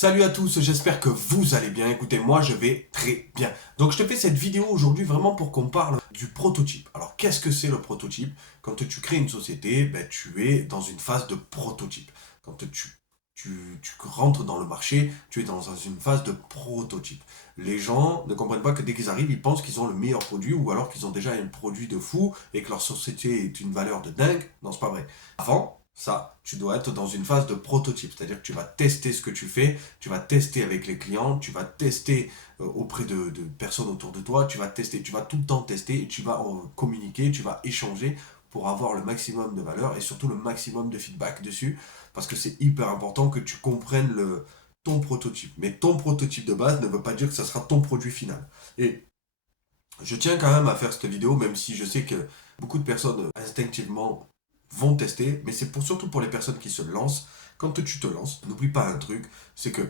Salut à tous, j'espère que vous allez bien. Écoutez, moi je vais très bien. Donc je te fais cette vidéo aujourd'hui vraiment pour qu'on parle du prototype. Alors qu'est-ce que c'est le prototype? Quand tu crées une société, tu es dans une phase de prototype. Quand tu rentres dans le marché, tu es dans une phase de prototype. Les gens ne comprennent pas que dès qu'ils arrivent, ils pensent qu'ils ont le meilleur produit ou alors qu'ils ont déjà un produit de fou et que leur société est une valeur de dingue. Non, c'est pas vrai. Avant ça, tu dois être dans une phase de prototype, c'est-à-dire que tu vas tester ce que tu fais, tu vas tester avec les clients, tu vas tester auprès de personnes autour de toi, tu vas tester, tu vas tout le temps tester, et tu vas communiquer, tu vas échanger pour avoir le maximum de valeur et surtout le maximum de feedback dessus, parce que c'est hyper important que tu comprennes ton prototype. Mais ton prototype de base ne veut pas dire que ça sera ton produit final. Et je tiens quand même à faire cette vidéo, même si je sais que beaucoup de personnes instinctivement vont tester, mais c'est surtout pour les personnes qui se lancent. Quand tu te lances, n'oublie pas un truc, c'est que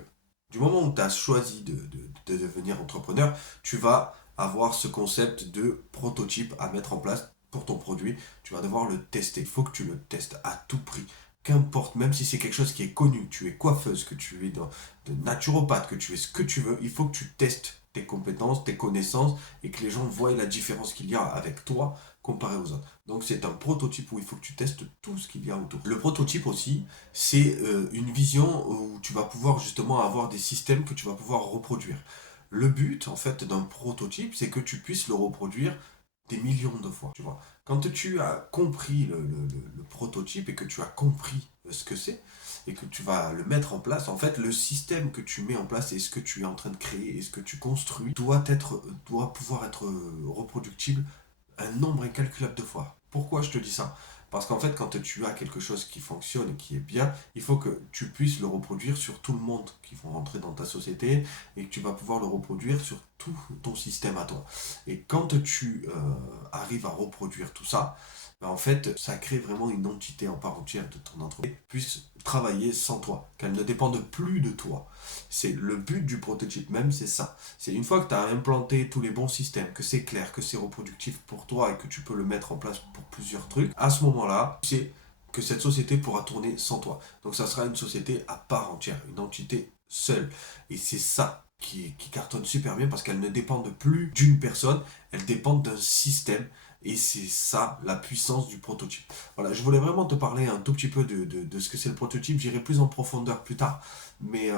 du moment où tu as choisi de devenir entrepreneur, tu vas avoir ce concept de prototype à mettre en place pour ton produit. Tu vas devoir le tester. Il faut que tu le testes à tout prix. Qu'importe, même si c'est quelque chose qui est connu, tu es coiffeuse, que tu es de naturopathe, que tu es ce que tu veux, il faut que tu testes tes compétences, tes connaissances et que les gens voient la différence qu'il y a avec toi comparé aux autres. Donc c'est un prototype où il faut que tu testes tout ce qu'il y a autour. Le prototype aussi, c'est une vision où tu vas pouvoir justement avoir des systèmes que tu vas pouvoir reproduire. Le but en fait d'un prototype, c'est que tu puisses le reproduire des millions de fois, tu vois. Quand tu as compris le prototype et que tu as compris ce que c'est, et que tu vas le mettre en place, en fait, le système que tu mets en place et ce que tu es en train de créer et ce que tu construis doit pouvoir être reproductible un nombre incalculable de fois. Pourquoi je te dis ça? Parce qu'en fait, quand tu as quelque chose qui fonctionne et qui est bien, il faut que tu puisses le reproduire sur tout le monde qui vont rentrer dans ta société et que tu vas pouvoir le reproduire sur tout ton système à toi. Et quand tu arrives à reproduire tout ça, en fait, ça crée vraiment une entité en part entière de ton entreprise, puisse travailler sans toi, qu'elle ne dépende plus de toi. C'est le but du prototype même, c'est ça. C'est une fois que tu as implanté tous les bons systèmes, que c'est clair, que c'est reproductif pour toi et que tu peux le mettre en place pour plusieurs trucs, à ce moment-là, tu sais que cette société pourra tourner sans toi. Donc ça sera une société à part entière, une entité seule. Et c'est ça qui cartonne super bien parce qu'elle ne dépend plus d'une personne, elle dépend d'un système. Et c'est ça la puissance du prototype. Voilà, je voulais vraiment te parler un tout petit peu de ce que c'est le prototype. J'irai plus en profondeur plus tard. Mais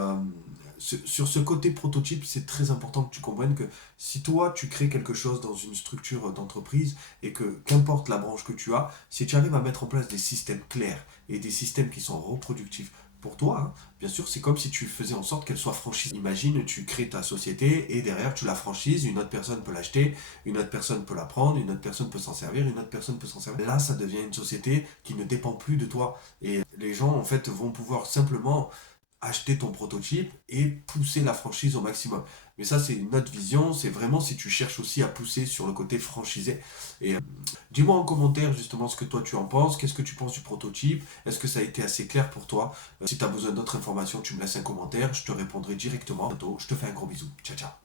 sur ce côté prototype, c'est très important que tu comprennes que si toi tu crées quelque chose dans une structure d'entreprise et que qu'importe la branche que tu as, si tu arrives à mettre en place des systèmes clairs et des systèmes qui sont reproductifs pour toi, hein, bien sûr, c'est comme si tu faisais en sorte qu'elle soit franchisée. Imagine, tu crées ta société et derrière tu la franchises, une autre personne peut l'acheter, une autre personne peut la prendre, une autre personne peut s'en servir, une autre personne peut s'en servir. Là, ça devient une société qui ne dépend plus de toi. Et les gens, en fait, vont pouvoir simplement acheter ton prototype et pousser la franchise au maximum. Mais ça, c'est une autre vision. C'est vraiment si tu cherches aussi à pousser sur le côté franchisé. Et dis-moi en commentaire justement ce que toi tu en penses. Qu'est-ce que tu penses du prototype? Est-ce que ça a été assez clair pour toi? Si tu as besoin d'autres informations, tu me laisses un commentaire. Je te répondrai directement. À bientôt. Je te fais un gros bisou. Ciao, ciao.